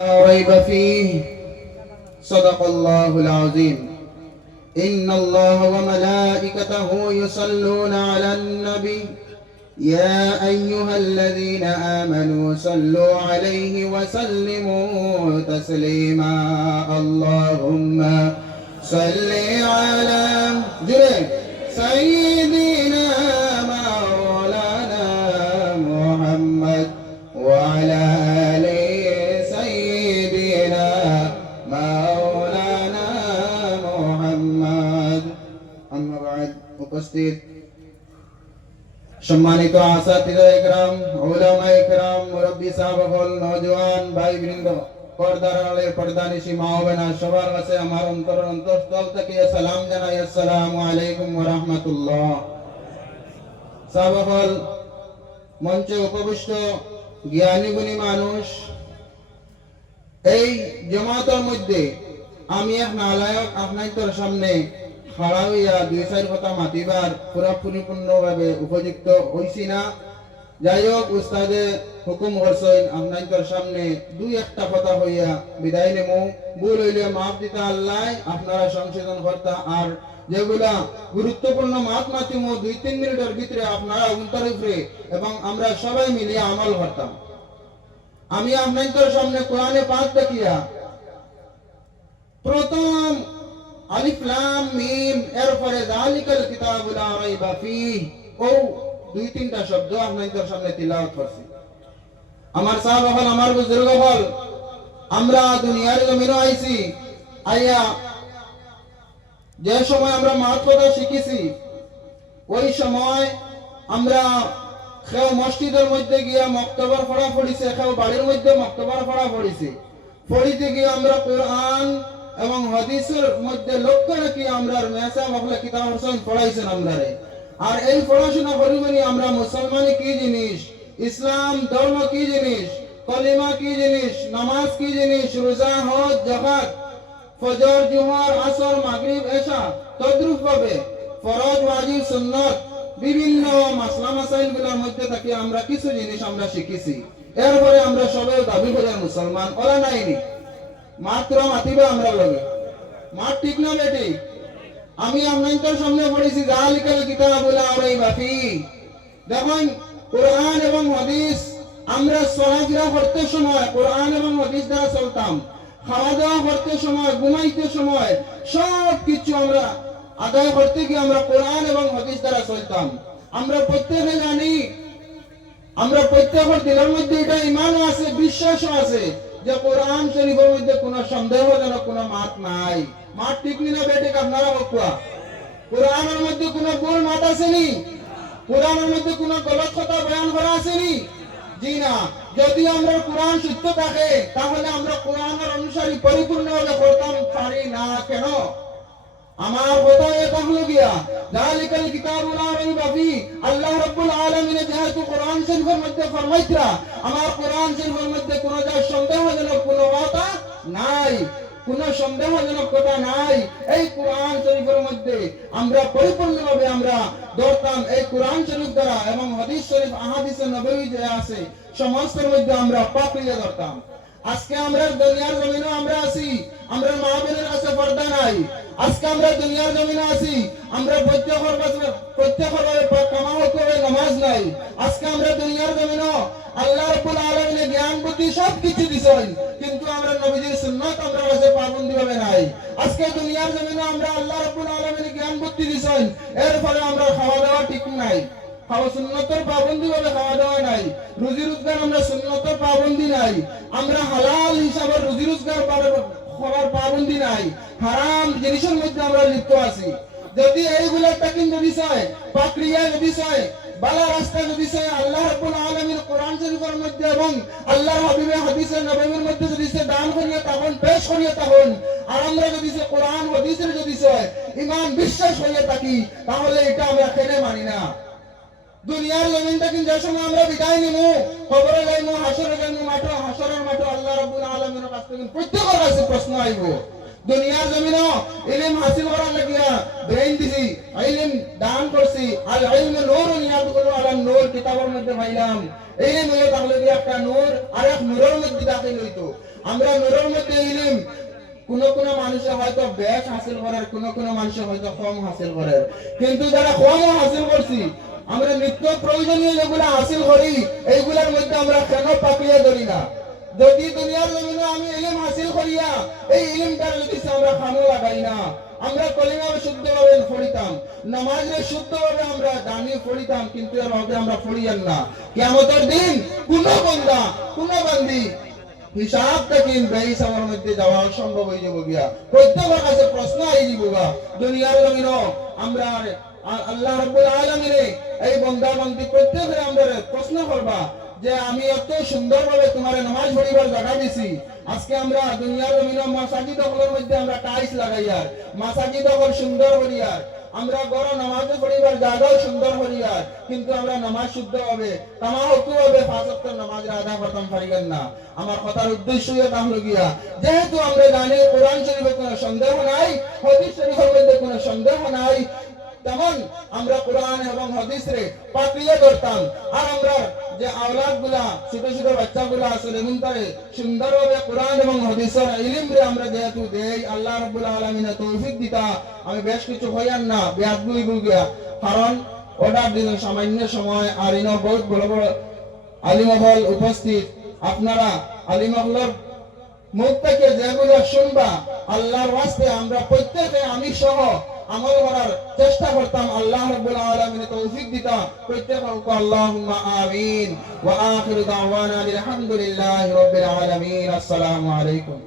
لا ريب فيه صدق الله العظيم. إن الله وملائكته يصلون على النبي يا أيها الذين آمنوا صلوا عليه وسلموا تسليما. اللهم صل على سيدنا مولانا محمد وعلى آل سيدنا مولانا محمد. أما بعد উপস্থিত সম্মানিত আসাতিজা ইকরাম, উলামা ইকরাম, মুরব্বি সাহাবাগণ, নওজওয়ান ভাই বৃন্দ, পর্দার আড়ালের পর্দানিশী মা ও বোনেরা, সবার কাছে আমার অন্তঃস্থল থেকে সালাম জানাই। আসসালামু আলাইকুম ওয়া রাহমাতুল্লাহ। সাহাবাগণ, মঞ্চে উপবিষ্ট জ্ঞানী গুণী মানুষ, এই জামাতের মধ্যে আমি এক নালায়ক আপনাদের সামনে খাড়া হইয়া দুই চার কথা মাতিবার পুরা পরিপূর্ণভাবে উপযুক্ত হইছি না। যাই হোক, উস্তাদে হুকুম করছেন আপনাদের সামনে দুই একটা কথা হইয়া বিদায় নেব। ভুল হইলে মাফ দিতা আল্লাহ, আপনারা সংশোধন করতা। আর যেগুলা গুরুত্বপূর্ণ মাত মাতিম 2-3 মিনিটের ভিতরে আপনারা উত্তর উপরে এবং আমরা সবাই মিলিয়ে আমল করতাম। আমি আপনাদের সামনে কোরআনে পাক দেখিয়া প্রথম আলিফ লাম মিম, এরপরে যালিকাল কিতাবু লা রাইবা ফীহ, ও 2-3টা শব্দ আপনাদের সামনে তিলাওয়াত করছি। আমার সাহাবা হল, আমার বুজুর্গ হল, আমরা দুনিয়ার জমিনে আইছি, আইয়া যে সময় আমরা মাত কথা শিখেছি, ওই সময় আমরা কেউ মসজিদের মধ্যে গিয়া মক্তবার পড়া পড়িছে, কেউ বাড়ির মধ্যে মক্তবার পড়া পড়িছে। পড়িতে গিয়ে আমরা কোরআন এবং হাদিসের মধ্যে লক্ষ্য রাখি আমরা মেসা মহলা কিতাব হোসেন পড়াইছেন আমরা। আর এই পড়াশোনা করিবনি আমরা মুসলমানি কি জিনিস, ইসলাম ধর্ম কি জিনিস, কলিমা কি জিনিস, নামাজ কি জিনিস, রোজা হজ যাকাত ফজর জোহর আসর মাগরিব এশা তদ্রুপ ভাবে ফরজ ওয়াজিব সুন্নাত বিভিন্ন মাসলা মাসাইল গুলোর মধ্যে থেকে আমরা কিছু জিনিস আমরা শিখেছি। এরপরে আমরা সবাই দাবি করি মুসলমান, ওরা নাইনি মাত্র মাতিবে আমরা লগে। মাত ঠিক না বেটি? আমি আপনাদের সামনে পড়েছি যালিকাল কিতাবু লা রাইবা ফীহ। দেখুন, কোরআন এবং হাদিস আমরা চলাফেরা করতে সময় কোরআন এবং হাদিস দ্বারা চলতাম। খাওয়া দাওয়া করতে সময়, ঘুমাইতে সময়, সব কিছু আমরা আদায় করতে গিয়ে আমরা কোরআন এবং হাদিস দ্বারা চলতাম। আমরা প্রত্যেকে জানি, আমরা প্রত্যেকের দিলের মধ্যে এটা ঈমানও আছে, বিশ্বাসও আছে যে কোরআন শরীফের মধ্যে কোনো সন্দেহজনক কোনো মাত নাই। মাত ঠিক না বেটে? আপনারা বকুয়া কোরআনের মধ্যে কোনো ভুল মাত আসেনি? কোরআনের মধ্যে কোনো গলত কথা বয়ান করা আসেনি? জি না। যদি আমরা কোরআন সত্য থাকে তাহলে আমরা কোরআনের অনুসারী পরিপূর্ণভাবে করতাম পারি না কেন? আমার কথা এটা হলো গিয়া যালিকাল কিতাবু লা রাইবা ফীহ, আল্লাহ রাব্বুল আলামিন যেহেতু কোরআন শরীফের মধ্যে ফরমাইতরা, আমার কোরআন শরীফের মধ্যে কোনো যা সন্দেহজনক কোনো কথা নাই, কোনো সন্দেহজনক কথা নাই। এই কোরআন শরীফের মধ্যে আমরা পরিপূর্ণভাবে আমরা ধরতাম। এই কোরআন শরীফ দ্বারা এবং হাদিস শরীফ আহাদিসে নববী যে আছে সমস্তের মধ্যে আমরা পাকড়িয়ে ধরতাম। আজকে আমরা দুনিয়ার জমিনে আমরা আছি, আমরা মা বোনের কাছে পর্দা নাই। আজকে আমরা দুনিয়ার জমিনে আছি, আমরা প্রত্যেকের কামাও করে নামাজ নাই। আজকে আমরা দুনিয়ার জমিনে আল্লাহ রাব্বুল আলামিনের জ্ঞান বুদ্ধি সব কিছু দিছেন, কিন্তু আমরা নবীজির সুন্নাত আমরা কাছে পাবন্দি ভাবে নাই। আজকে দুনিয়ার জমিনে আমরা আল্লাহ রাব্বুল আলামিনের জ্ঞান বুদ্ধি দিছেন, এর ফলে আমরা খাওয়া দাওয়া ঠিক নাই, খাওয়া সুন্নতের পাবন্দি ভাবে খাওয়া দাওয়া নাই, রুজি রোজগার আমরা সুন্নতের পাবন্দি নাই, আমরা হালাল হিসাবে রুজি রোজগার করার পাবন্দি নাই, হারাম জিনিসের মধ্যে আমরা লিপ্ত আছি। যদি এইগুলা তাকিন যদি চায়, প্রক্রিয়া যদি চায়, বালা রাস্তা যদি চায়, আল্লাহ রাব্বুল আলামিন কোরআন শরীফের মধ্যে এবং আল্লাহর হাবিবের হাদিসে নববীর মধ্যে যদি সে দান করিয়া তখন পেশ করিয়া তখন, আর আমরা যদি সে কোরআন হাদিসের যদি চায় ঈমান বিশ্বাস হইয়া থাকি, তাহলে এটা আমরা কেন মানি না? দুনিয়ার জমিনটা কিন্তু যে সময় আমরা বিদায় নিব, কবরে যাইব, হাসরে যাইব, হাসরের মাঠে আল্লাহ রাব্বুল আলামিনের কাছ থেকে প্রত্যেকের কাছে প্রশ্ন আইব দুনিয়ার জমিনও ইলম হাসিল করার লাগিয়া ব্রেইন দিছি, ইলম দান করছি। আল ইলমু নূরুন ইয়াদখুলু আলা নূর, কিতাবের মধ্যে পাইলাম ইলম হলো তাহলে একটা নূর আর এক নূরের মধ্যে দাখিল হইতো। আমরা নূরের মধ্যে ইলম কোন মানুষে হয়তো বেশ হাসিল করার, কোন মানুষে হয়তো কম হাসিল করার, কিন্তু যারা কম হাসিল করছি আমরা নিত্য প্রয়োজনীয় যেগুলো হাসিল করি এইগুলোর মধ্যে আমরা কেন পাকড়িয়া ধরি না? যদি দুনিয়ার জমিনে আমি ইলম হাসিল করিয়া এই ইলমটার যদি আমরা খামো লাগাই না, আমরা কলিমা শুদ্ধভাবে পড়িতাম, নামাজে শুদ্ধভাবে আমরা জানি পড়িতাম, কিন্তু এর মধ্যে আমরা পড়িয়ান না। কিয়ামতের দিন কোন বান্দা কোন বান্দি হিসাব থেকে বেহিসাবের মধ্যে যাওয়া অসম্ভব হয়ে যাবো গিয়া। প্রত্যেকের কাছে প্রশ্ন আই দিব গা। দুনিয়ার জমিনও আমরা আল্লাহ রাব্বুল আলামিনে এই বান্দা বান্দি প্রত্যেকের আমরা প্রশ্ন করবা যে আমি এত সুন্দরভাবে তোমার নামাজ পড়িবার জায়গা দিছি, আজকে আমরা দুনিয়ার জমিনে মাসাজিদ হলের মধ্যে আমরা টাইলস লাগাইয়ার, মাসাজিদ হল সুন্দর করিয়ার, আমরা ঘর নামাজ পড়িবার জায়গাও সুন্দর করিয়ার, কিন্তু আমরা নামাজ শুদ্ধ হবে তামাহুকু হবে 5 ওয়াক্ত নামাজ আদা করতাম পারিবেন না। আমার কথার উদ্দেশ্য এটা হলো গিয়া, যেহেতু আমরা জানি কোরআন শরীফে কোনো সন্দেহ নাই, হাদিস শরীফের মধ্যে কোনো সন্দেহ নাই, তেমন আমরা কোরআন এবং হাদিসে পাকড়িয়ে ধরতাম। আর আমরা যে আওলাদ গুলা ছোট ছোট বাচ্চাগুলা আসলে মুনতারে সুন্দরভাবে কোরআন এবং হাদিসের ইলম রে আমরা যেহেতু দেই, আল্লাহ রাব্বুল আলামিন তৌফিক দিতা। আমি বেশ কিছু হইয়ান না বেয়াদবি বুগিয়া, কারণ অর্ডার দিন সামান্য সময় আর ইনো বহুত বড় বড় আলিমহল উপস্থিত। আপনারা আলিমহলের মুখ থেকে যেগুলো শুনবা আল্লাহর ওয়াস্তে আমরা প্রত্যেকে আমি সহ আমল করার চেষ্টা করতাম। আল্লাহ রাব্বুল আলামিন তৌফিক দিতা প্রত্যেককে। আল্লাহুম্মা আমিন। ওয়া আখিরু দাওয়ানা আলহামদুলিল্লাহি রাব্বিল আলামিন। আসসালামু আলাইকুম।